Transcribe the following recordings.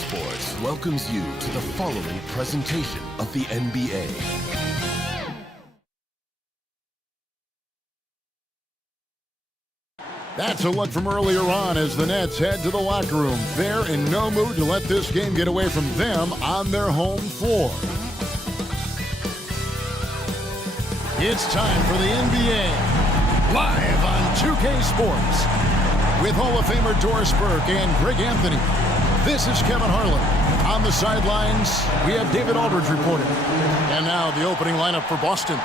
Sports welcomes you to the following presentation of the NBA. That's a look from earlier on as the Nets head to the locker room. They're in no mood to let this game get away from them on their home floor. It's time for the NBA, live on 2K Sports. With Hall of Famer Doris Burke and Greg Anthony, this is Kevin Harlan. On the sidelines, we have David Aldridge reporting. And now the opening lineup for Boston.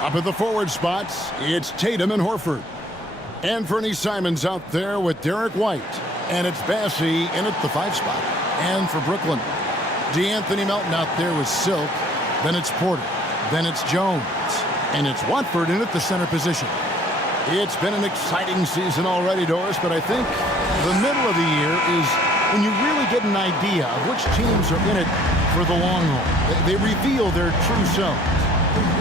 Up at the forward spots, it's Tatum and Horford. Anthony Simons out there with Derek White. And it's Bassey in at the 5 spot. And for Brooklyn, DeAnthony Melton out there with Silk. Then it's Porter. Then it's Jones. And it's Watford in at the center position. It's been an exciting season already, Doris, but I think the middle of the year is when you really get an idea of which teams are in it for the long haul. They reveal their true selves.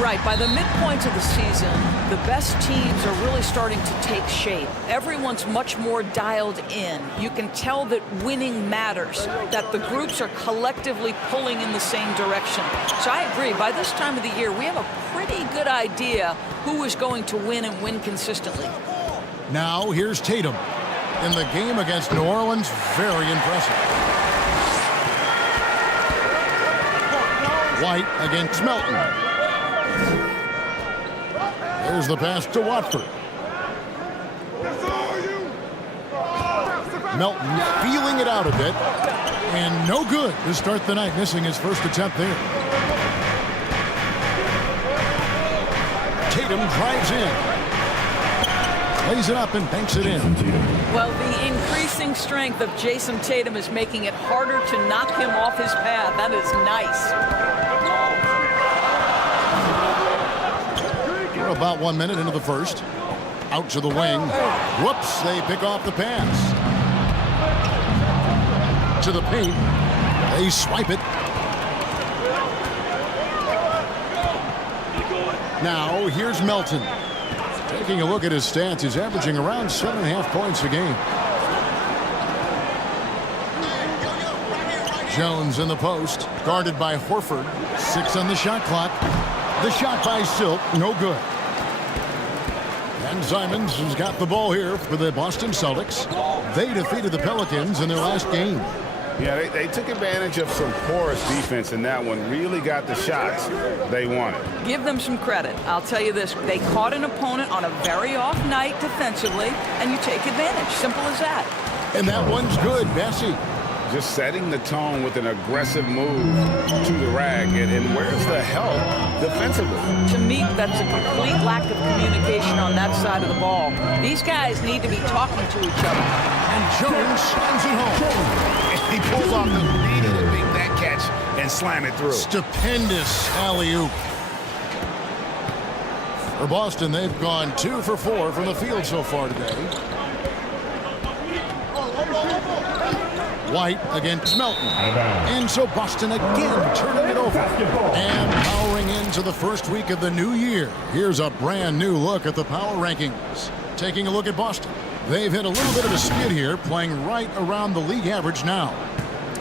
Right. By the midpoint of the season, the best teams are really starting to take shape. Everyone's much more dialed in. You can tell that winning matters, that the groups are collectively pulling in the same direction. So I agree. By this time of the year, we have a pretty good idea who is going to win and win consistently. Now, here's Tatum. In the game against New Orleans, very impressive. White against Melton. There's the pass to Watford. Melton feeling it out a bit. And no good to start the night, missing his first attempt there. Tatum drives in. Lays it up and banks it in. Well, the increasing strength of Jason Tatum is making it harder to knock him off his path. That is nice. We're about 1 minute into the first. Out to the wing. Whoops, they pick off the pass. To the paint. They swipe it. Now, here's Melton. Taking a look at his stats, he's averaging around 7.5 points a game. Jones in the post, guarded by Horford. 6 on the shot clock. The shot by Silk, no good. And Simons has got the ball here for the Boston Celtics. They defeated the Pelicans in their last game. Yeah, they took advantage of some porous defense in that one. Really got the shots they wanted. Give them some credit. I'll tell you this. They caught an opponent on a very off night defensively, and you take advantage. Simple as that. And that one's good, Bassey. Just setting the tone with an aggressive move to the rag. And where's the help defensively? To me, that's a complete lack of communication on that side of the ball. These guys need to be talking to each other. And Jones slams it home. And he pulls off the needed to make that catch and slam it through. Stupendous alley-oop. For Boston, they've gone 2 for 4 from the field so far today. White against Melton. And so Boston again turning it over. And powering into the first week of the new year. Here's a brand new look at the power rankings. Taking a look at Boston. They've hit a little bit of a skid here, playing right around the league average now.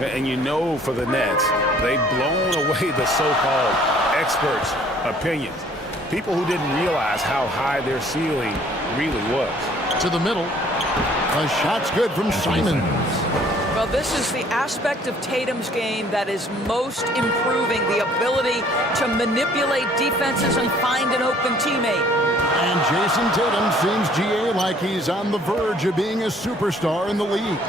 And you know for the Nets, they've blown away the so-called experts' opinions. People who didn't realize how high their ceiling really was. To the middle. A shot's good from Simons. Well, this is the aspect of Tatum's game that is most improving, the ability to manipulate defenses and find an open teammate. And Jason Tatum seems, GA, like he's on the verge of being a superstar in the league.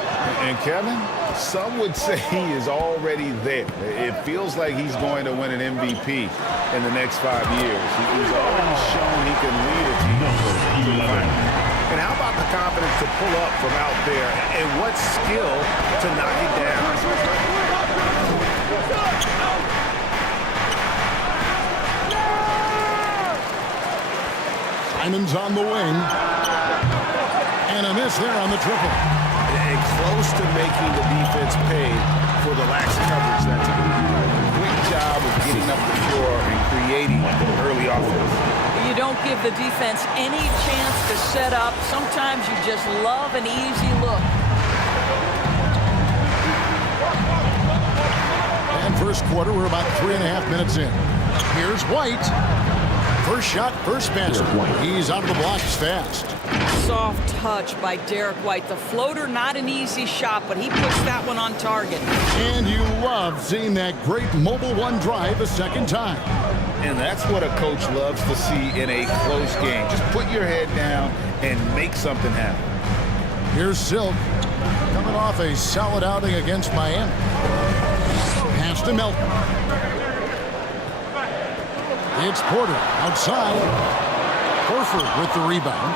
And Kevin, some would say he is already there. It feels like he's going to win an MVP in the next 5 years. He's already shown he can lead a team to the final. And how about the confidence to pull up from out there, and what skill to knock it down? Simons on the wing. And a miss there on the triple. And close to making the defense pay for the lax coverage that's a quick job of getting up the floor and creating early offense. You don't give the defense any chance to set up. Sometimes you just love an easy look. first quarter. We're about 3.5 minutes in. Here's White. First shot, first basket. He's out of the blocks fast. Soft touch by Derek White. The floater, not an easy shot, but he puts that one on target. And you love seeing that great mobile one drive a second time. And that's what a coach loves to see in a close game. Just put your head down and make something happen. Here's Silk, coming off a solid outing against Miami. Pass to Melton. It's Porter outside. Horford with the rebound.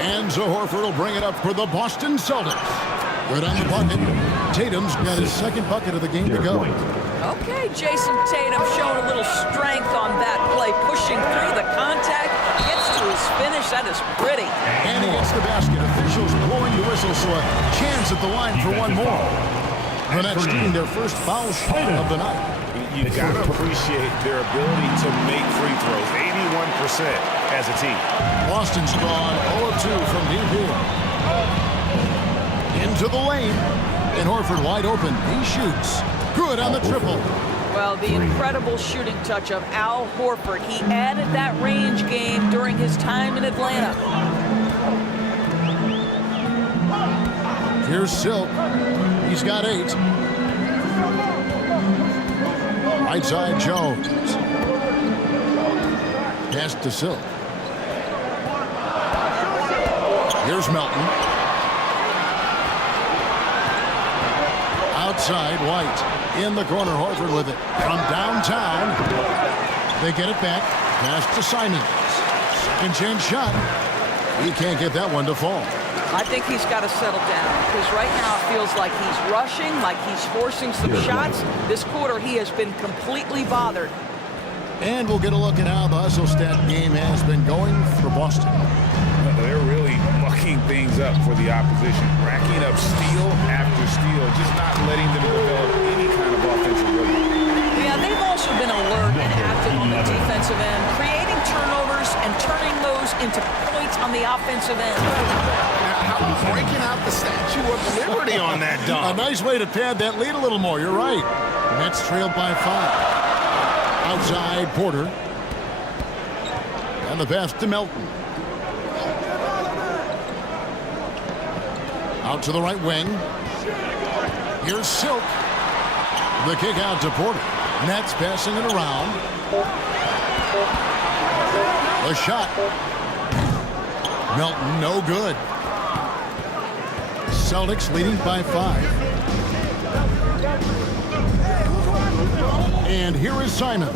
And so Horford will bring it up for the Boston Celtics. Good on the bucket. Tatum's got his second bucket of the game to go. Okay, Jason Tatum showing a little strength on that play, pushing through the contact, gets to his finish. That is pretty. And he hits the basket. Officials blowing the whistle, so a chance at the line for one more. The Nets getting their first foul shot of the night. You got to appreciate their ability to make free throws. 81% as a team. Boston's gone 0 of 2 from deep here. Into the lane. And Horford wide open. He shoots. Good on the triple. Well, the incredible shooting touch of Al Horford. He added that range game during his time in Atlanta. Here's Silk. He's got 8. Right side, Jones. Pass to Silk. Here's Melton. Outside, White. In the corner, Horford with it. From downtown. They get it back. Pass to Simons. Second chance shot. He can't get that one to fall. I think he's got to settle down because right now it feels like he's rushing, like he's forcing some shots. This quarter he has been completely bothered. And we'll get a look at how the hustle stat game has been going for Boston. They're really mucking things up for the opposition, racking up steal after steal, just not letting them develop any kind of offensive rhythm. Yeah, they've also been alert and active on the defensive end, creating turnovers and turning those into points on the offensive end. How about breaking out the Statue of Liberty on that dunk? A nice way to pad that lead a little more. You're right. Nets trailed by 5. Outside, Porter. And the pass to Melton. Out to the right wing. Here's Silk. The kick out to Porter. Nets passing it around. The shot. Melton, no good. Celtics leading by 5. And here is Simons.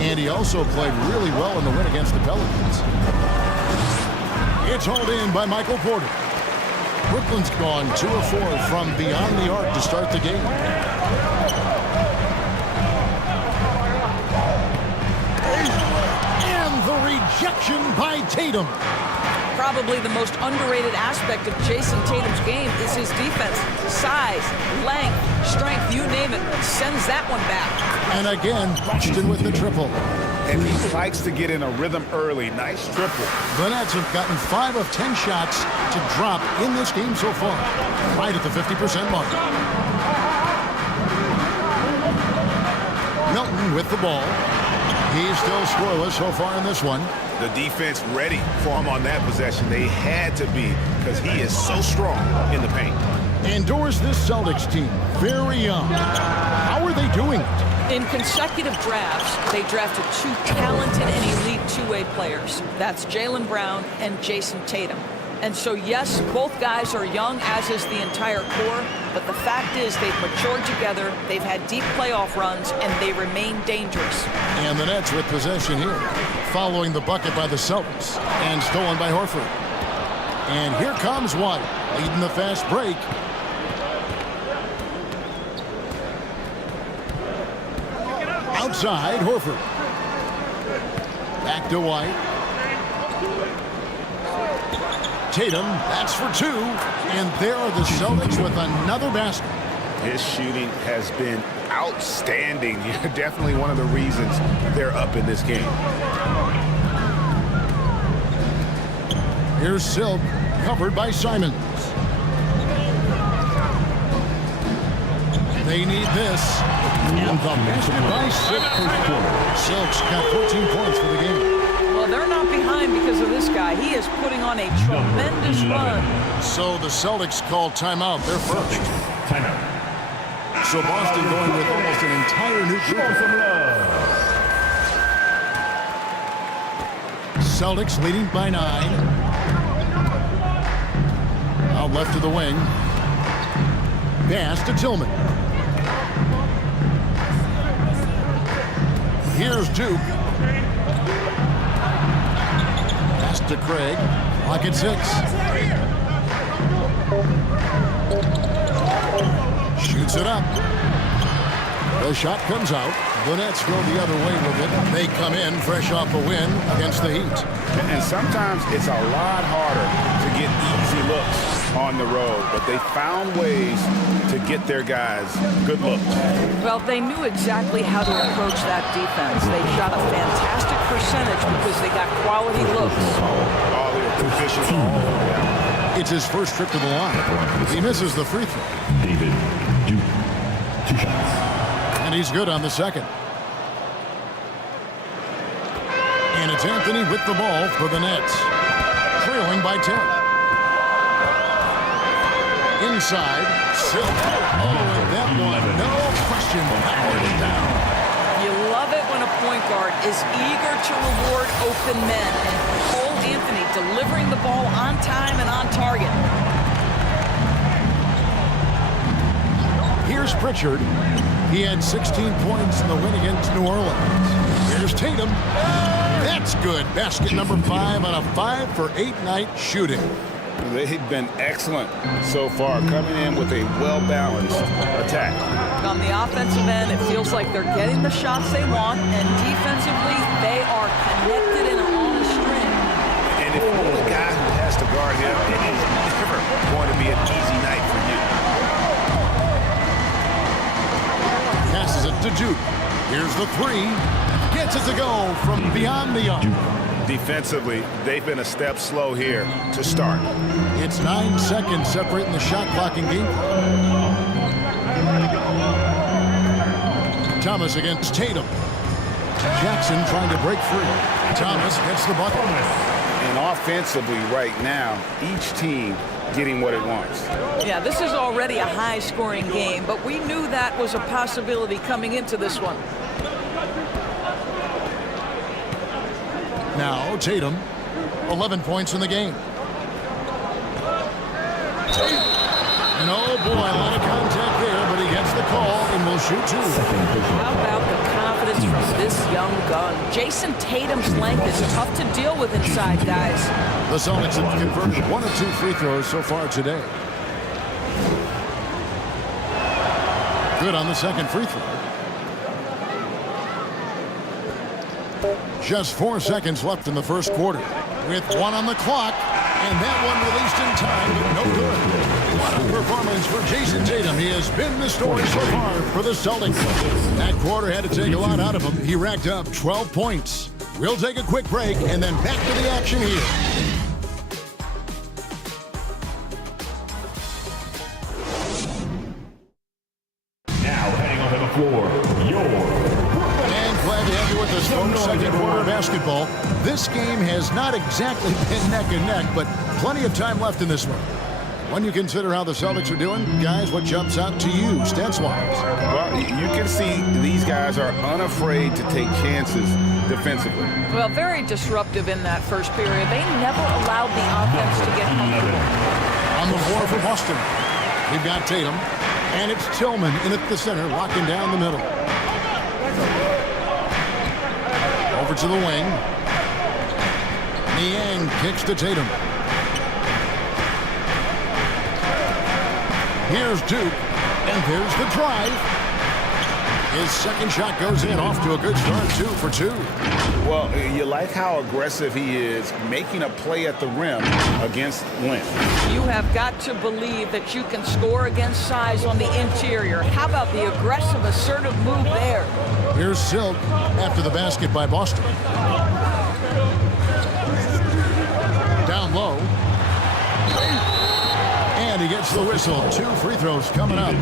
And he also played really well in the win against the Pelicans. It's hauled in by Michael Porter. Brooklyn's gone 2 of 4 from beyond the arc to start the game. And the rejection by Tatum. Probably the most underrated aspect of Jason Tatum's game is his defense. Size, length, strength, you name it, sends that one back. And again, Boston with the triple. And he likes to get in a rhythm early. Nice triple. The Nets have gotten 5 of 10 shots to drop in this game so far. Right at the 50% mark. Melton with the ball. He's still scoreless so far in this one. The defense ready for him on that possession. They had to be because he is so strong in the paint. Endorse this Celtics team. Very young. How are they doing it? In consecutive drafts, they drafted 2 talented and elite two-way players. That's Jaylen Brown and Jason Tatum. And so, yes, both guys are young, as is the entire core, but the fact is they've matured together, they've had deep playoff runs, and they remain dangerous. And the Nets with possession here, following the bucket by the Celtics, and stolen by Horford. And here comes White, leading the fast break. Outside, Horford. Back to White. Tatum, that's for 2. And there are the Celtics with another basket. His shooting has been outstanding. Definitely one of the reasons they're up in this game. Here's Silk, covered by Simons. They need this. And the basket by Silk. Silk's got 14 points for the game. Well, they're not behind because of this guy. He is putting on a tremendous run. So the Celtics call timeout. They're first. Timeout. So Boston going with almost an entire new group. Celtics leading by 9. Out left to the wing. Pass to Tillman. Here's Duke. Pass to Craig. Clock at 6. Shoots it up. The shot comes out. The Nets go the other way with it. They come in fresh off a win against the Heat. And sometimes it's a lot harder to get easy looks on the road, but they found ways to get their guys good looks. Well, they knew exactly how to approach that defense. They shot a fantastic percentage because they got quality looks. All the officials all over them. It's his first trip to the line. He misses the free throw. David Duke. 2 shots. And he's good on the second. And it's Anthony with the ball for the Nets. Trailing by 10. Inside. Silk. Oh, and that one, no question, powered it down. You love it when a point guard is eager to reward open men. And Cole Anthony delivering the ball on time and on target. Here's Pritchard. He had 16 points in the win against New Orleans. Here's Tatum. That's good. Basket number 5 on a 5-for-8 night shooting. They've been excellent so far, coming in with a well-balanced attack. On the offensive end, it feels like they're getting the shots they want, and defensively, they are connected and on a string. And if you're the guy who has to guard him, it is never going to be an easy night for you. Passes it to Duke. Here's the 3. Gets it to go from beyond the arc. Defensively, they've been a step slow here to start. It's 9 seconds separating the shot clock and game. Thomas against Tatum. Jackson trying to break free. Thomas gets the bucket. And offensively right now, each team getting what it wants. Yeah, this is already a high-scoring game, but we knew that was a possibility coming into this one. Now Tatum, 11 points in the game. And oh boy, a lot of contact there, but he gets the call and will shoot 2. How about the confidence from this young gun? Jason Tatum's length is tough to deal with inside, guys. The Celtics have converted 1 of 2 free throws so far today. Good on the second free throw. Just 4 seconds left in the first quarter. With 1 on the clock, and that one released in time, but no good. What a performance for Jason Tatum. He has been the story so far for the Celtics. That quarter had to take a lot out of him. He racked up 12 points. We'll take a quick break and then back to the action here. Now heading onto the floor, Glad to have you with us, folks. Second quarter of basketball. This game has not exactly been neck and neck, but plenty of time left in this one. When you consider how the Celtics are doing, guys, what jumps out to you, stats-wise? Well, you can see these guys are unafraid to take chances defensively. Well, very disruptive in that first period. They never allowed the offense to get comfortable. On the floor for Boston, we've got Tatum, and it's Tillman in at the center, locking down the middle. Over to the wing. Niang kicks to Tatum. Here's Duke, and there's the drive. His second shot goes in, off to a good start, 2 for 2. Well, you like how aggressive he is, making a play at the rim against length. You have got to believe that you can score against size on the interior. How about the aggressive, assertive move there? Here's Silk after the basket by Boston. Down low. And he gets the whistle. 2 free throws coming up.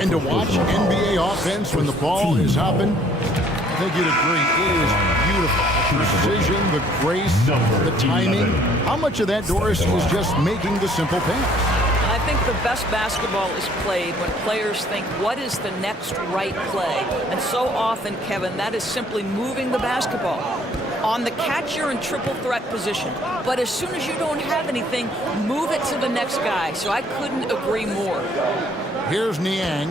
And to watch NBA offense when the ball is hopping, I think you'd agree, it is beautiful. The precision, the grace, the timing. How much of that, Doris, is just making the simple pass? I think the best basketball is played when players think, what is the next right play? And so often, Kevin, that is simply moving the basketball. On the catch, you're in triple threat position. But as soon as you don't have anything, move it to the next guy. So I couldn't agree more. Here's Niang.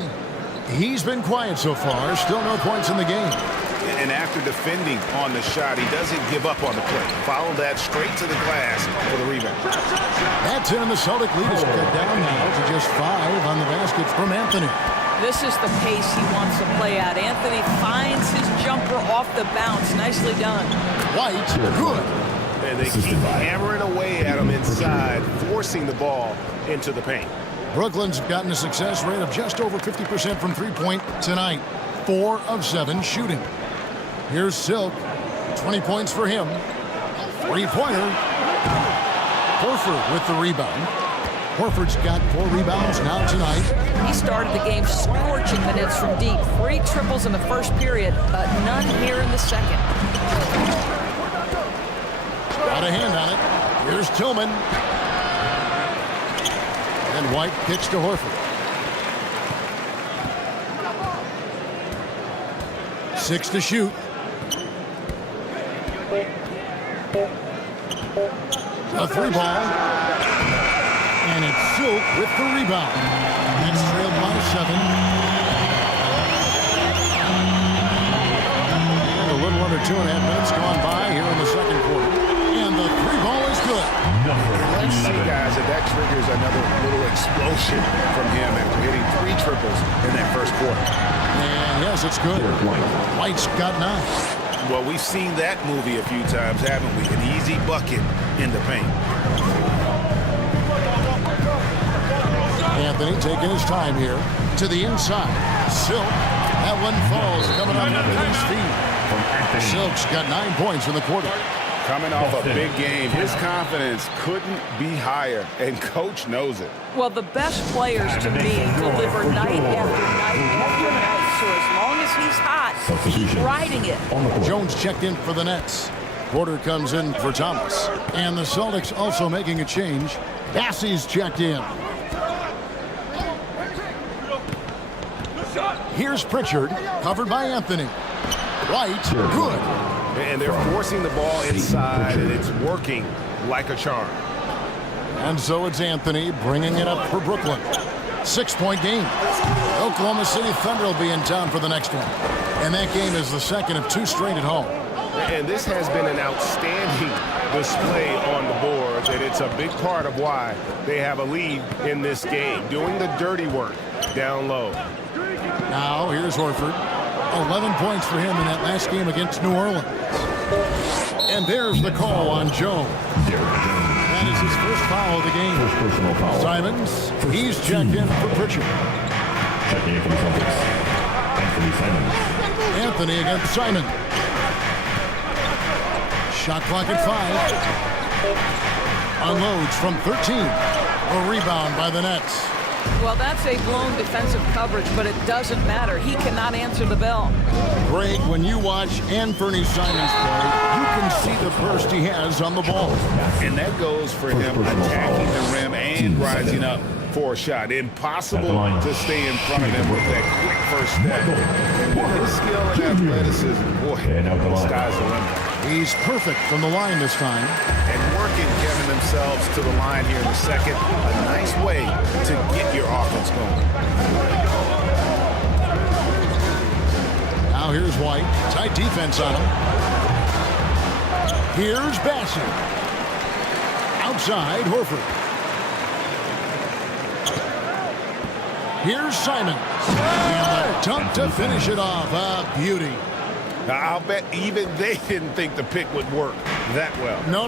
He's been quiet so far. Still no points in the game. And after defending on the shot, he doesn't give up on the play. Follow that straight to the glass for the rebound. That's in. The Celtic lead is cut down now to just 5 on the basket from Anthony. This is the pace he wants to play at. Anthony finds his jumper off the bounce. Nicely done. White, good. And they keep hammering away at him inside, forcing the ball into the paint. Brooklyn's gotten a success rate of just over 50% from three-point tonight. 4 of 7 shooting. Here's Silk. 20 points for him. Three-pointer. Horford with the rebound. Horford's got 4 rebounds now tonight. He started the game scorching minutes from deep. 3 triples in the first period, but none here in the second. Got a hand on it. Here's Tillman. And White pitch to Horford. 6 to shoot. A 3-ball. And it's Silk with the rebound. It's trailed by 7. And a little under 2.5 minutes gone by here in the second quarter. And the 3-ball is good. Let's see, guys, if that triggers another little explosion from him after hitting 3 triples in that first quarter. And yes, it's good. White's got 9. Well, we've seen that movie a few times, haven't we? An easy bucket in the paint. Anthony taking his time here to the inside. Silk, that one falls coming up Anthony's feet. Silk's got 9 points in the quarter. Coming off a big game, his confidence couldn't be higher, and Coach knows it. Well, the best players to me deliver night after night after night. So as long as he's hot, keep riding it. Jones checked in for the Nets. Porter comes in for Thomas. And the Celtics also making a change. Bassey's checked in. Here's Pritchard, covered by Anthony. White, good. And they're forcing the ball inside, and it's working like a charm. And so it's Anthony bringing it up for Brooklyn. 6-point game. Oklahoma City Thunder will be in town for the next one. And that game is the second of 2 straight at home. And this has been an outstanding display on the boards, and it's a big part of why they have a lead in this game, doing the dirty work down low. Now here's Horford. 11 points for him in that last game against New Orleans. And there's the call on Jones. That is his first foul of the game. Simons, he's checked in for Pritchard. Checking in for the Celtics. Anthony Simons. Anthony against Simon. Shot clock at 5. Unloads from 13. A rebound by the Nets. Well, that's a blown defensive coverage, but it doesn't matter. He cannot answer the bell. Greg, when you watch Anthony Simons play, you can see the burst he has on the ball. And that goes for him attacking the rim and rising up for a shot. Impossible to stay in front of him with that quick first step. And with his skill and athleticism, boy, the sky's the limit. He's perfect from the line this time. And working Kevin themselves to the line here in the second. A nice way to get your offense going. Now here's White. Tight defense on him. Here's Bassett. Outside, Horford. Here's Simon. And the dunk to finish it off. A beauty. I'll bet even they didn't think the pick would work that well. No.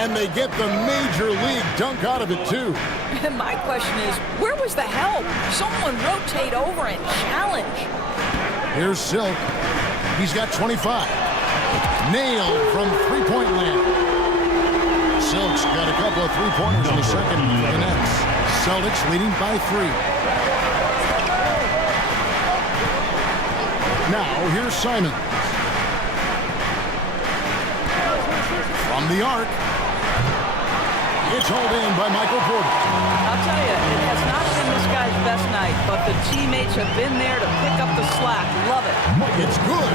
And they get the major league dunk out of it, too. And my question is, where was the help? Someone rotate over and challenge. Here's Silk. He's got 25. Nailed from three-point land. Silk's got a couple of three-pointers in the second for the Nets. Celtics leading by 3. Now, here's Simon. From the arc. It's hauled in by Michael Porter. I'll tell you, it has not been this guy's best night, but the teammates have been there to pick up the slack. Love it. It's good.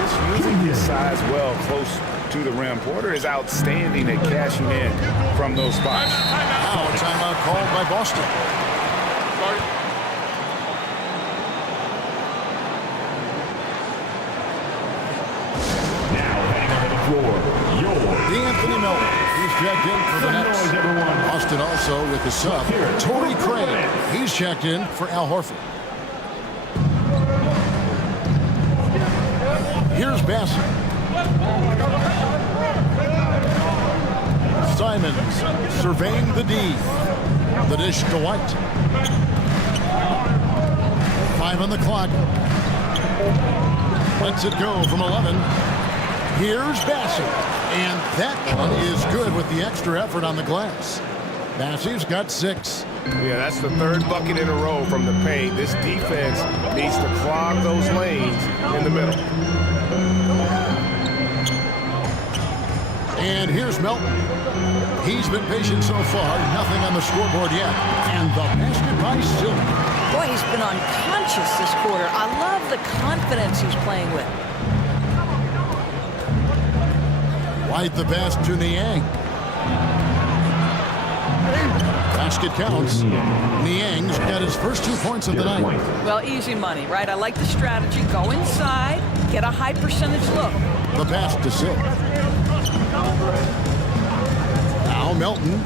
Just using his size well close to the rim. Porter is outstanding at cashing in from those spots. Now a timeout called by Boston. Now heading onto the floor, Anthony Miller. He's checked in for the Nets. Boston also with the sub. Torrey Craig. He's checked in for Al Horford. Here's Bassett. Simons surveying the D. The dish to White. 5 on the clock. Lets it go from 11. Here's Bassett. And that one is good with the extra effort on the glass. Bassett's got 6. Yeah, that's the third bucket in a row from the paint. This defense needs to clog those lanes in the middle. And here's Melton. He's been patient so far. Nothing on the scoreboard yet. And the basket by Silver. Boy, he's been unconscious this quarter. I love the confidence he's playing with. White the pass to Niang. Basket counts. Niang's got his first 2 points of the night. Well, easy money, right? I like the strategy. Go inside, get a high percentage look. The pass to Silk. Now Melton.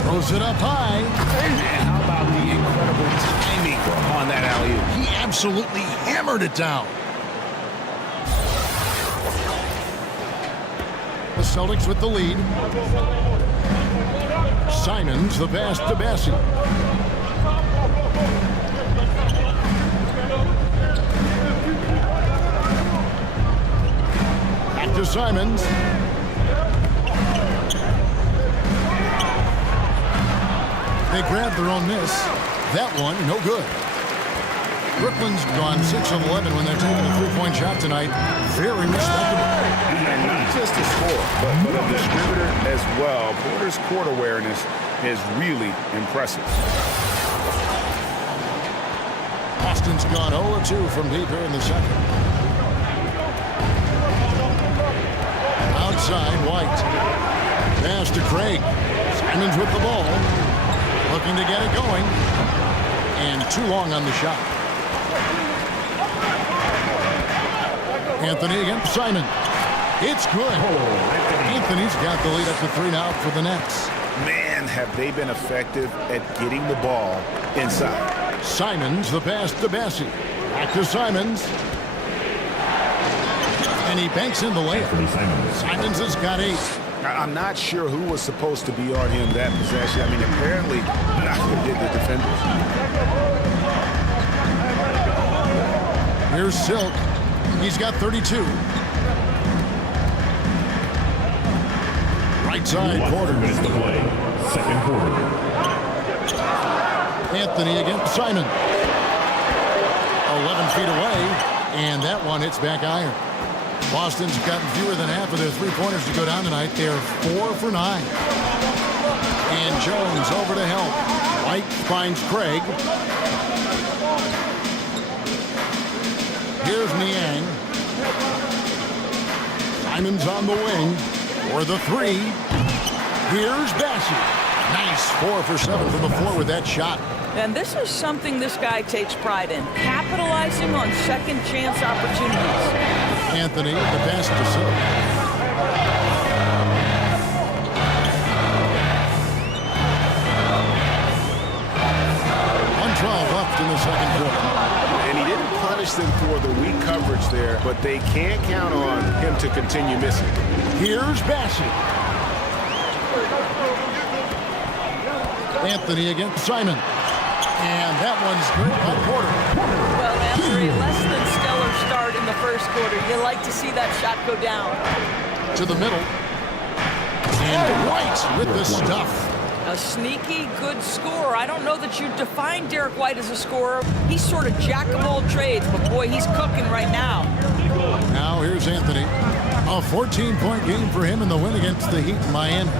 Throws it up high. And how about the incredible timing on that alley-oop? He absolutely hammered it down. The Celtics with the lead. Simons the pass to Bassey. Back to Simons. They grabbed their own miss. That one, no good. Brooklyn's gone 6 of 11 when they're taking a three-point shot tonight. Very respectable. And not just a scorer, but a distributor as well. Porter's court awareness is really impressive. Boston's gone 0-2 from deep here in the second. Outside, White. Pass to Craig. Simons with the ball. Looking to get it going. And too long on the shot. Anthony against Simon. It's good. Anthony's got the lead up to 3 now for the Nets. Man, have they been effective at getting the ball inside. Simons, the pass to Bassey. Back to Simons. And he banks in the layup. Simons has got 8. I'm not sure who was supposed to be on him that possession. I mean, apparently neither did the defenders. Here's Silk. He's got 32. Right side, Porter. Minutes to play. Second quarter. Anthony against Simon. 11 feet away, and that one hits back iron. Boston's gotten fewer than half of their three-pointers to go down tonight. They're 4 for 9. And Jones over to help. White finds Craig. Here's Niang. Simons on the wing for the 3. Here's Bassey. Nice 4 for 7 from the floor with that shot. And this is something this guy takes pride in, capitalizing on second chance opportunities. Anthony, the pass to Silk. 1:12 left in the second quarter. And he didn't punish them for the weak coverage there, but they can't count on him to continue missing. Here's Bassey. Anthony against Simon. And that one's good by Porter. Well, after a less than stellar start in the first quarter, you like to see that shot go down. To the middle. And White with the stuff. A sneaky good scorer. I don't know that you define Derek White as a scorer. He's sort of jack of all trades, but boy, he's cooking right now. Now here's Anthony. A 14-point game for him in the win against the Heat in Miami.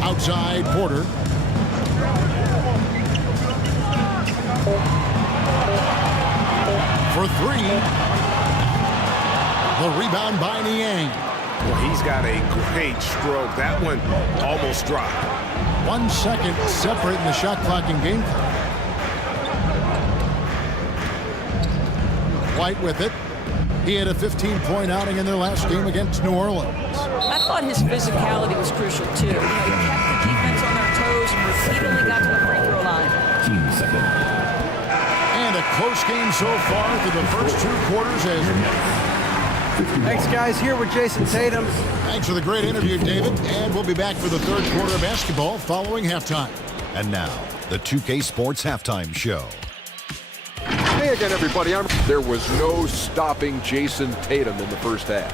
Outside Porter. For three. The rebound by Niang. Well, he's got a great stroke. That one almost dropped. 1 second separating the shot clock and game clock. White with it. He had a 15-point outing in their last game against New Orleans. I thought his physicality was crucial, too. He kept the defense on their toes and repeatedly got to the free throw line. Team second. And a close game so far through the first 2 quarters as... Thanks, guys. Here with Jason Tatum. Thanks for the great interview, David. And we'll be back for the third quarter of basketball following halftime. And now, the 2K Sports Halftime Show. Hey again, everybody. There was no stopping Jason Tatum in the first half.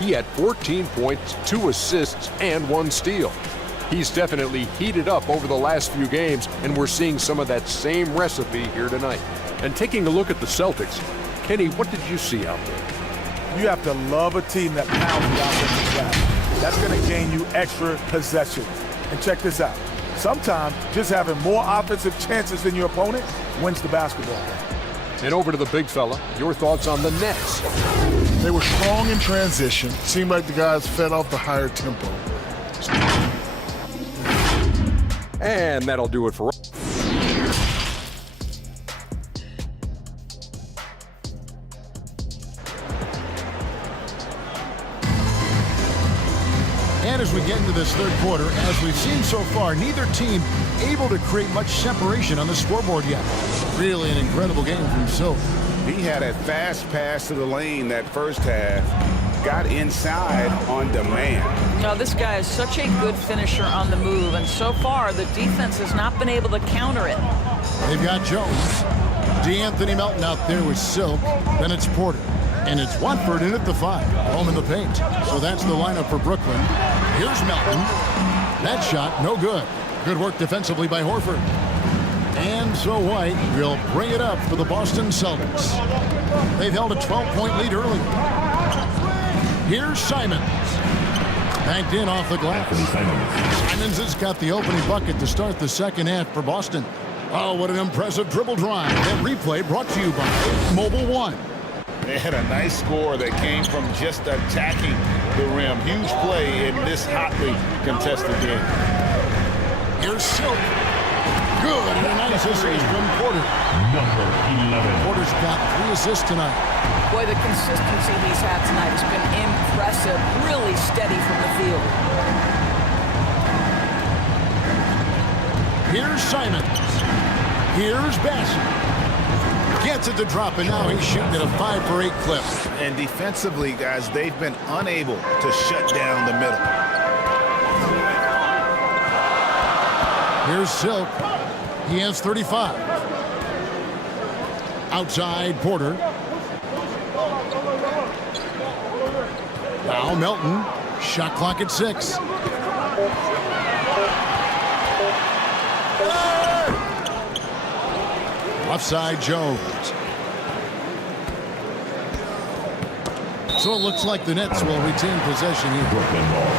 He had 14 points, 2 assists, and 1 steal. He's definitely heated up over the last few games, and we're seeing some of that same recipe here tonight. And taking a look at the Celtics, Kenny, what did you see out there? You have to love a team that pounds the offensive glass. That's going to gain you extra possessions. And check this out. Sometimes just having more offensive chances than your opponent wins the basketball game. And over to the big fella, your thoughts on the Nets. They were strong in transition. Seemed like the guys fed off the higher tempo. And that'll do it for... And as we get into this third quarter, as we've seen so far, neither team able to create much separation on the scoreboard yet. Really an incredible game from Silk. He had a fast pass to the lane that first half. Got inside on demand. No, this guy is such a good finisher on the move, and so far the defense has not been able to counter it. They've got Jones. DeAnthony Melton out there with Silk. Then it's Porter. And it's Watford in at the 5, home in the paint. So that's the lineup for Brooklyn. Here's Melton. That shot, no good. Good work defensively by Horford. And so White will bring it up for the Boston Celtics. They've held a 12-point lead early. Here's Simons. Banked in off the glass. Simons has got the opening bucket to start the second half for Boston. Oh, what an impressive dribble drive. That replay brought to you by Mobile One. They had a nice score that came from just attacking the rim. Huge play in this hotly contested game. Here's Silk. Good, and a nice assist from Porter. Number 11. Porter's got 3 assists tonight. Boy, the consistency he's had tonight has been impressive. Really steady from the field. Here's Simons. Here's Bassett. Gets it to drop, and now he's shooting at a 5-for-8 clip. And defensively, guys, they've been unable to shut down the middle. Here's Silk. He has 35. Outside Porter. Now Melton. Shot clock at 6. Offside Jones. So it looks like the Nets will retain possession here. Brooklyn ball.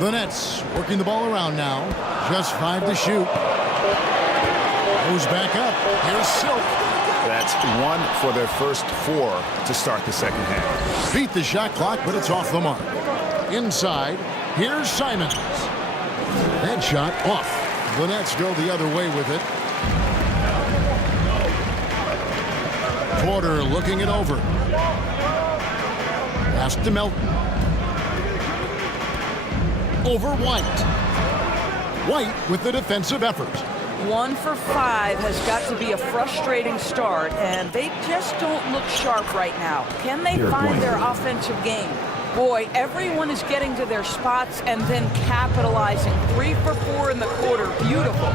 The Nets working the ball around now. Just 5 to shoot. Goes back up. Here's Silk. That's 1 for their first 4 to start the second half. Beat the shot clock, but it's off the mark. Inside, here's Simons. That shot off. The Nets go the other way with it. Porter looking it over. Pass to Melton. Over White. White with the defensive effort. 1 for 5 has got to be a frustrating start, and they just don't look sharp right now. Can they find their offensive game? Boy, everyone is getting to their spots and then capitalizing. 3 for 4 in the quarter. Beautiful.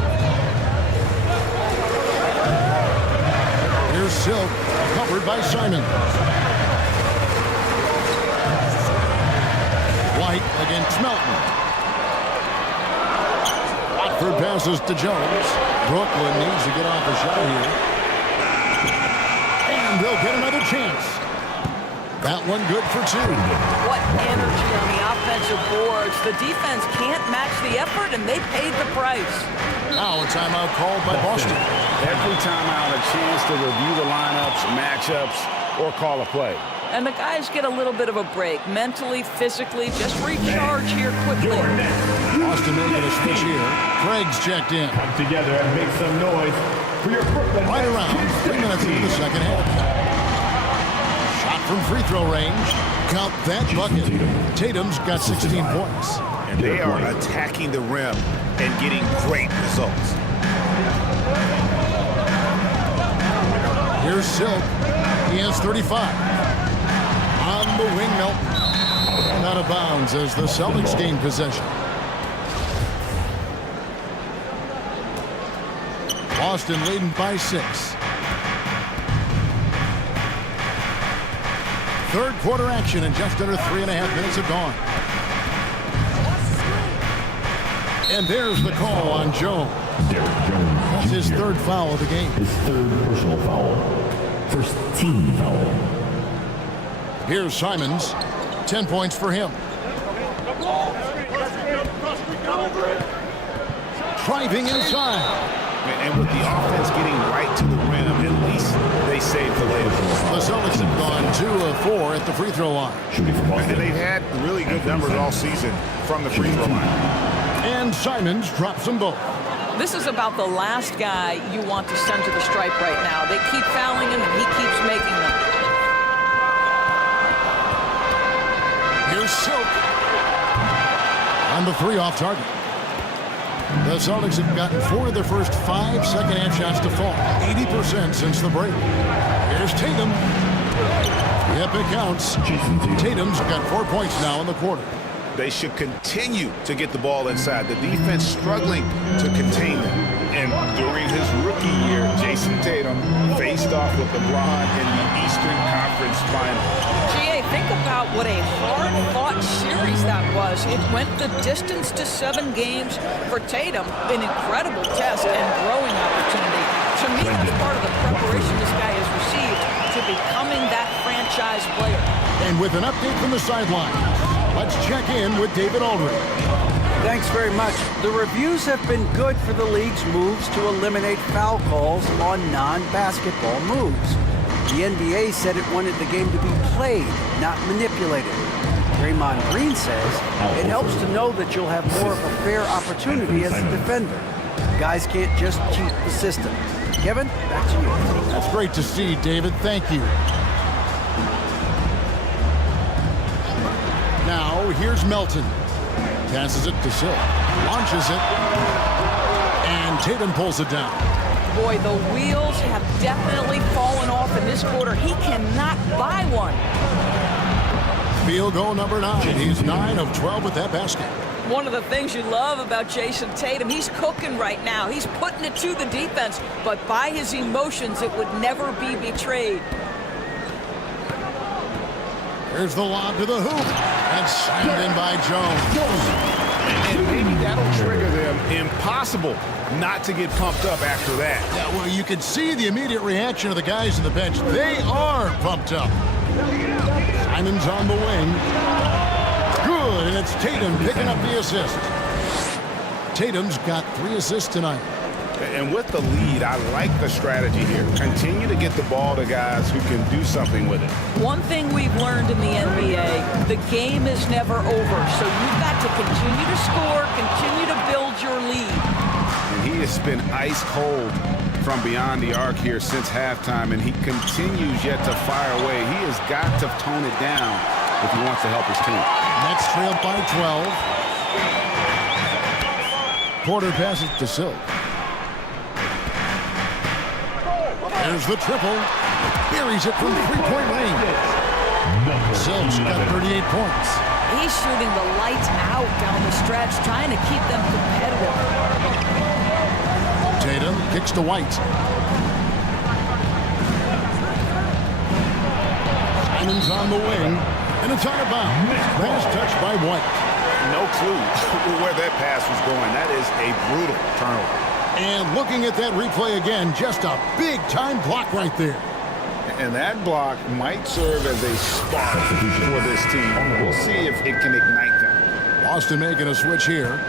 Silk, covered by Simon. White against Melton. Watford passes to Jones. Brooklyn needs to get off a shot here. And they'll get another chance. That one good for two. What energy on the offensive boards. The defense can't match the effort, and they paid the price. Now a timeout called by Boston. Every timeout a chance to review the lineups, matchups, or call a play. And the guys get a little bit of a break. Mentally, physically, just recharge here quickly. Boston making a switch here. Craig's checked in. Come together and make some noise for your Brooklyn. Right around 3 minutes into the second half. Shot from free throw range. Count that bucket. Tatum's got 16 points. And they are attacking the rim and getting great results. Here's Silk. He has 35. On the wing, Melton. And out of bounds as the Celtics gain possession. Boston leading by 6. Third quarter action and just under 3.5 minutes have gone. And there's the call on Jones. That's his third foul of the game. His third personal foul. First team foul. Here's Simons. 10 points for him. Driving inside. And with the offense getting right to the rim, at least they saved the layup. The Celtics have gone 2 of 4 at the free throw line. And they've had really good numbers all season from the free throw line. And Simons drops them both. This is about the last guy you want to send to the stripe right now. They keep fouling him, and he keeps making them. Here's Silk. On the 3 off target. The Celtics have gotten 4 of their first 5 second-half shots to fall. 80% since the break. Here's Tatum. Yep, it counts. Tatum's got 4 points now in the quarter. They should continue to get the ball inside. The defense struggling to contain them. And during his rookie year, Jason Tatum faced off with LeBron in the Eastern Conference Final. GA, think about what a hard-fought series that was. It went the distance to 7 games for Tatum, an incredible test and growing opportunity. To me, that's part of the preparation this guy has received to becoming that franchise player. And with an update from the sideline, let's check in with David Aldridge. Thanks very much. The reviews have been good for the league's moves to eliminate foul calls on non-basketball moves. The NBA said it wanted the game to be played, not manipulated. Draymond Green says it helps to know that you'll have more of a fair opportunity as a defender. Guys can't just cheat the system. Kevin, back to you. That's great to see, David. Thank you. Now, here's Melton. Passes it to Silk. Launches it. And Tatum pulls it down. Boy, the wheels have definitely fallen off in this quarter. He cannot buy one. Field goal number 9. He's 9 of 12 with that basket. One of the things you love about Jason Tatum, he's cooking right now. He's putting it to the defense, but by his emotions, it would never be betrayed. Here's the lob to the hoop. And slammed in by Jones. And maybe that'll trigger them. Impossible not to get pumped up after that. Yeah, well, you can see the immediate reaction of the guys on the bench. They are pumped up. Simon's on the wing. Good, and it's Tatum picking up the assist. Tatum's got 3 assists tonight. And with the lead, I like the strategy here. Continue to get the ball to guys who can do something with it. One thing we've learned in the NBA, the game is never over. So you've got to continue to score, continue to build your lead. And he has been ice cold from beyond the arc here since halftime, and he continues yet to fire away. He has got to tone it down if he wants to help his team. Nets trail by 12. Porter passes to Silk. There's the triple. Buries it from 3-point range. Silk's got 38 points. He's shooting the lights out down the stretch, trying to keep them competitive. Tatum kicks to White. Simons on the wing, and it's out of bounds. Pass touched by White. No clue where that pass was going. That is a brutal turnover. And looking at that replay again, just a big-time block right there. And that block might serve as a spark for this team. We'll see if it can ignite them. Boston making a switch here.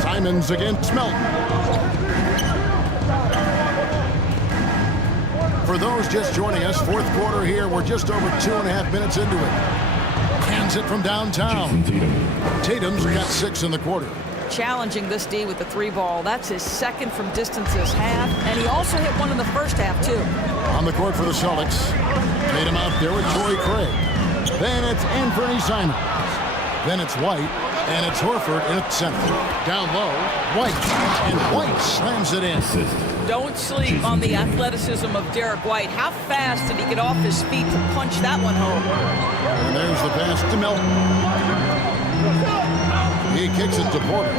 Simons against Melton. For those just joining us, fourth quarter here. We're just over 2.5 minutes into it. Hands it from downtown. Tatum's got 6 in the quarter. Challenging this D with the 3 ball. That's his second from distance this half, and he also hit one in the first half, too. On the court for the Celtics. Tatum out there with Torrey Craig. Then it's Anthony Simons. Then it's White, and it's Horford in at center. Down low, White, and White slams it in. Don't sleep on the athleticism of Derek White. How fast did he get off his feet to punch that one home? And there's the pass to Melton. He kicks it to Porter.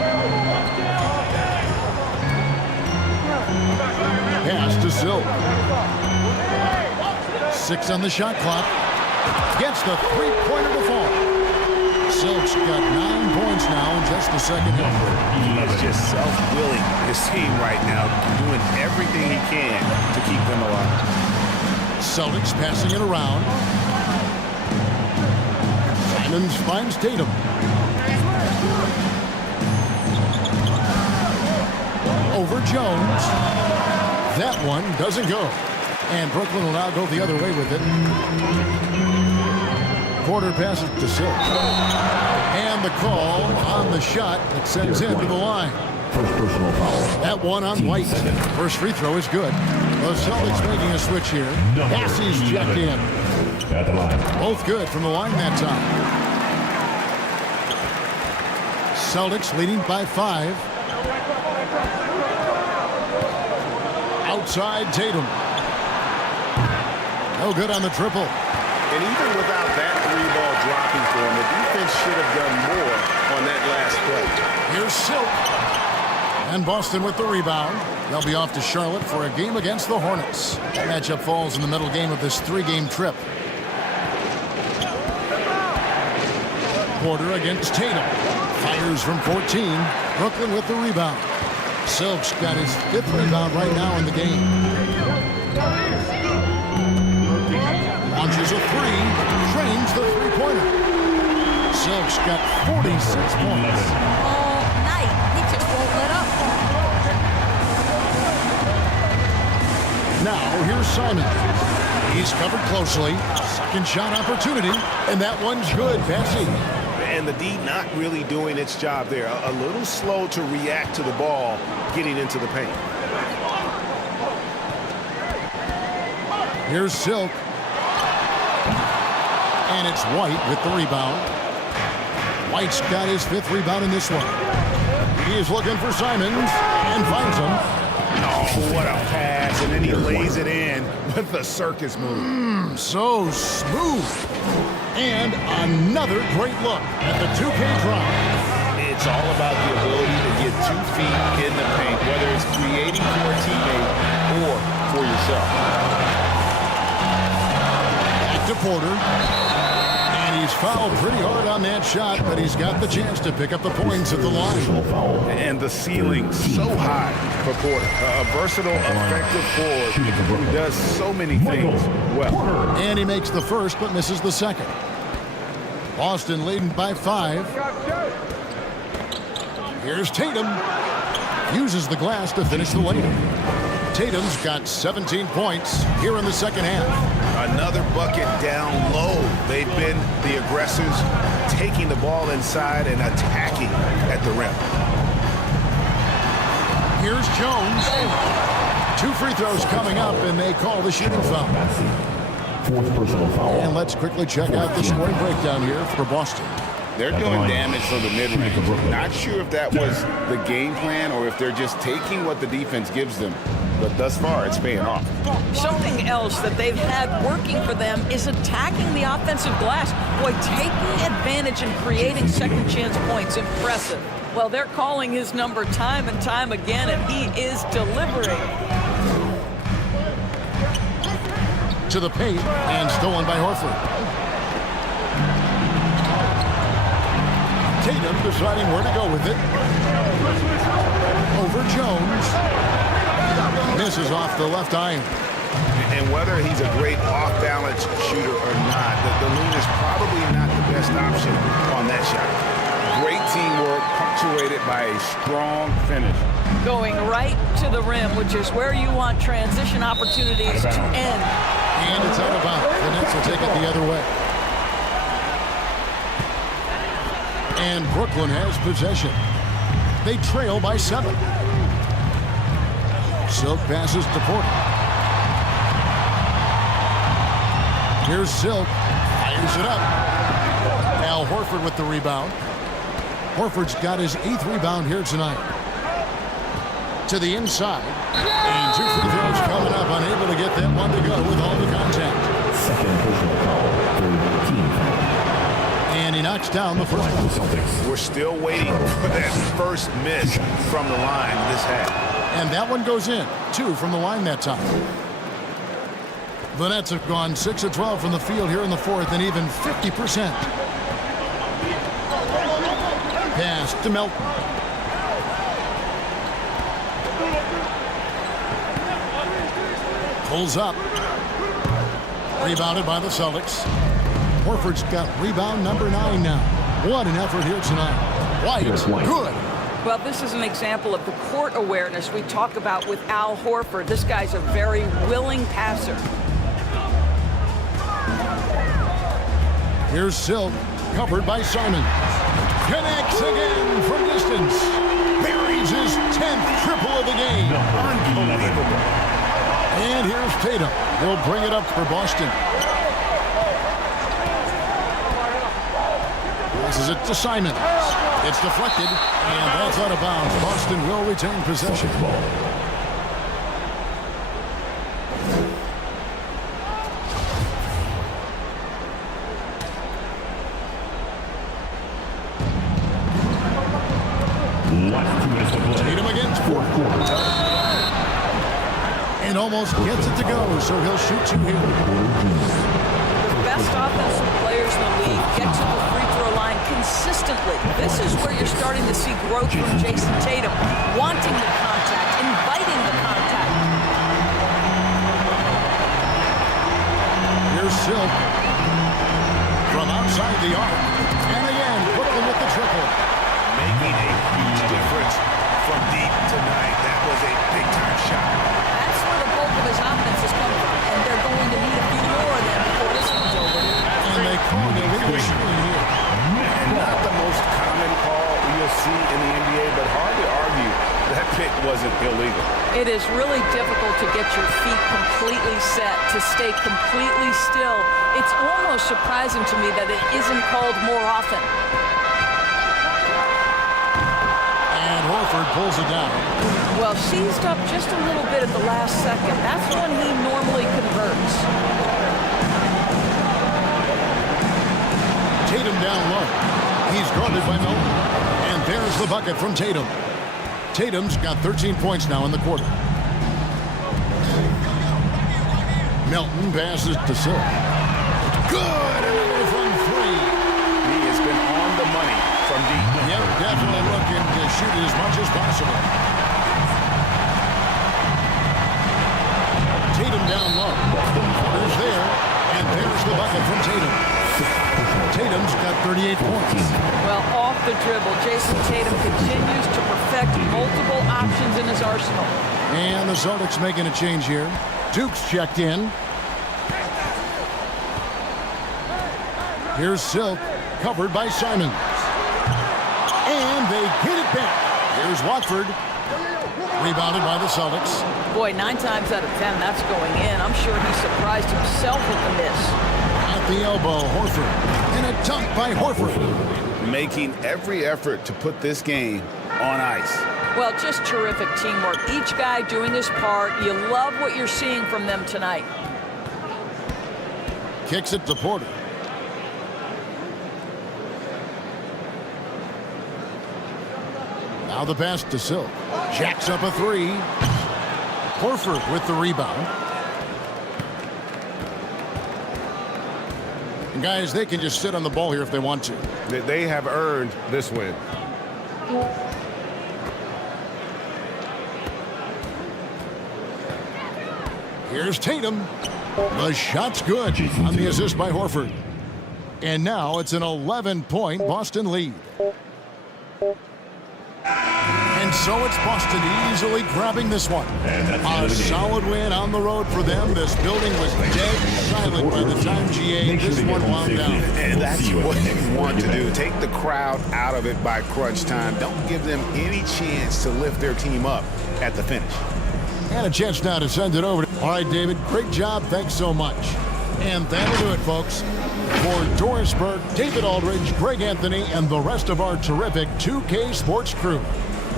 Pass to Silk. 6 on the shot clock. Gets the three-pointer to fall. Silk's got 9 points now in just the second half. He's just self-willing his team right now, doing everything he can to keep them alive. Celtics passing it around. Simons finds Tatum. Over Jones. That one doesn't go. And Brooklyn will now go the other way with it. Porter passes to Silk. And the call on the shot that sends him to the line. First personal foul. That one on White. First free throw is good. The Celtics making a switch here. Bassey's checked in. At the line. Both good from the line that time. Celtics leading by 5. Outside Tatum. No good on the triple. And even without that 3-ball dropping for him, the defense should have done more on that last play. Here's Silk. And Boston with the rebound. They'll be off to Charlotte for a game against the Hornets. That matchup falls in the middle game of this 3-game trip. Porter against Tatum. Fires from 14. Brooklyn with the rebound. Silk's got his 5th rebound right now in the game. Launches a 3. Trains the three-pointer. Silk's got 46 points. All night. He just won't let up. Now, here's Simon. He's covered closely. Second shot opportunity. And that one's good. Bassey. And the D not really doing its job there. A little slow to react to the ball getting into the paint. Here's Silk. And it's White with the rebound. White's got his 5th rebound in this one. He is looking for Simons and finds him. Oh, what a pass. And then he lays it in with the circus move. So smooth. And another great look at the 2K drive. It's all about the ability to get 2 feet in the paint, whether it's creating for a teammate or for yourself. Back to Porter. And he's fouled pretty hard on that shot, but he's got the chance to pick up the points at the line. And the ceiling so high for Porter. A versatile, effective forward who does so many things well. And he makes the first, but misses the second. Boston leading by 5. Here's Tatum. Uses the glass to finish the lane. Tatum's got 17 points here in the second half. Another bucket down low. They've been the aggressors, taking the ball inside and attacking at the rim. Here's Jones. 2 free throws coming up, and they call the shooting foul. 4th personal foul. And let's quickly check out the scoring breakdown here for Boston. They're doing damage from the mid-range. Not sure if that was the game plan or if they're just taking what the defense gives them. But thus far, it's paying off. Something else that they've had working for them is attacking the offensive glass. Boy, taking advantage and creating second chance points. Impressive. Well, they're calling his number time and time again, and he is delivering. To the paint, and stolen by Horford. Tatum deciding where to go with it. Over Jones. Misses off the left iron. And whether he's a great off-balance shooter or not, the lean is probably not the best option on that shot. Great teamwork punctuated by a strong finish. Going right to the rim, which is where you want transition opportunities to end. And it's out of bounds. The Nets will take it the other way. And Brooklyn has possession. They trail by 7. Silk passes to Porter. Here's Silk. Fires it up. Al Horford with the rebound. Horford's got his 8th rebound here tonight. To the inside. And 2 free throws coming up. Unable to get that one to go with all the contact. Second personal foul, third team foul. And he knocks down the first one. Celtics. We're still waiting for that first miss from the line this half. And that one goes in. 2 from the line that time. The Nets have gone 6 of 12 from the field here in the 4th and even 50%. Pass to Melton. Pulls up. Rebounded by the Celtics. Horford's got rebound number 9 now. What an effort here tonight. White, good. Well, this is an example of the court awareness we talk about with Al Horford. This guy's a very willing passer. Here's Silk, covered by Simon. Connects again from distance. Buries his 10th triple of the game. Unbelievable. And here's Tatum. He'll bring it up for Boston. Passes it to Simon. It's deflected, and that's out of bounds. Boston will retain possession. Tatum against fourth quarter. And almost gets it to go, so he'll shoot 2 here. The best offensive players in the league get to the free throw line consistently. This is where you're starting to see growth from Jason Tatum, wanting the contact, inviting the contact. Here's Silk from outside the arc. And again, Brooklyn with the triple. Making a huge difference from deep tonight. That was a big-time shot. That's where the bulk of his offense has come from, and they're going to need a few more of them before this one's over. And they call it a big shooting here. And not the most common call you'll see in the NBA, but hard to argue that pick wasn't illegal. It is really difficult to get your feet completely set, to stay completely still. It's almost surprising to me that it isn't called more often. And Horford pulls it down. Well, seized up just a little bit at the last second. That's when he normally converts. Tatum down low. He's guarded by Melton. And there's the bucket from Tatum. Tatum's got 13 points now in the quarter. Melton passes to Silk. Good! Another from 3. He has been on the money from deep. Yep, definitely looking to shoot as much as possible. Tatum down low. Porter's there, and there's the bucket from Tatum. Tatum's got 38 points. Well, off the dribble, Jason Tatum continues to perfect multiple options in his arsenal. And the Celtics making a change here. Duke's checked in. Here's Silk, covered by Simon. And they get it back. Here's Watford, rebounded by the Celtics. Boy, 9 times out of 10, that's going in. I'm sure he surprised himself with the miss. At the elbow, Horford. And a dunk by Horford. Making every effort to put this game on ice. Well, just terrific teamwork. Each guy doing his part. You love what you're seeing from them tonight. Kicks it to Porter. Now the pass to Silk. Jacks up a three. Horford with the rebound. And guys, they can just sit on the ball here if they want to. They have earned this win. Here's Tatum. The shot's good on the assist by Horford. And now it's an 11-point Boston lead. And so it's Boston easily grabbing this one. A solid win on the road for them. This building was dead silent by the time GA this one wound down. And that's what you want to do. Take the crowd out of it by crunch time. Don't give them any chance to lift their team up at the finish. And a chance now to send it over. All right, David, great job. Thanks so much. And that'll do it, folks. For Doris Burke, David Aldridge, Greg Anthony, and the rest of our terrific 2K Sports crew,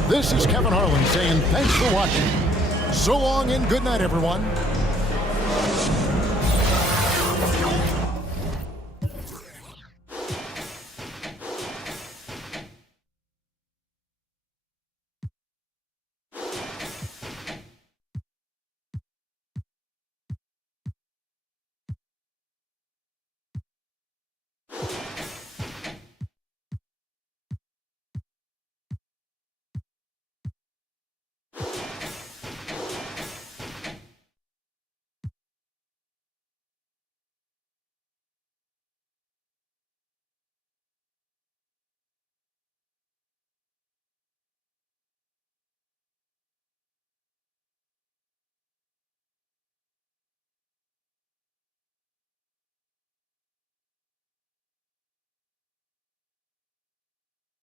this is Kevin Harlan saying thanks for watching. So long and good night, everyone.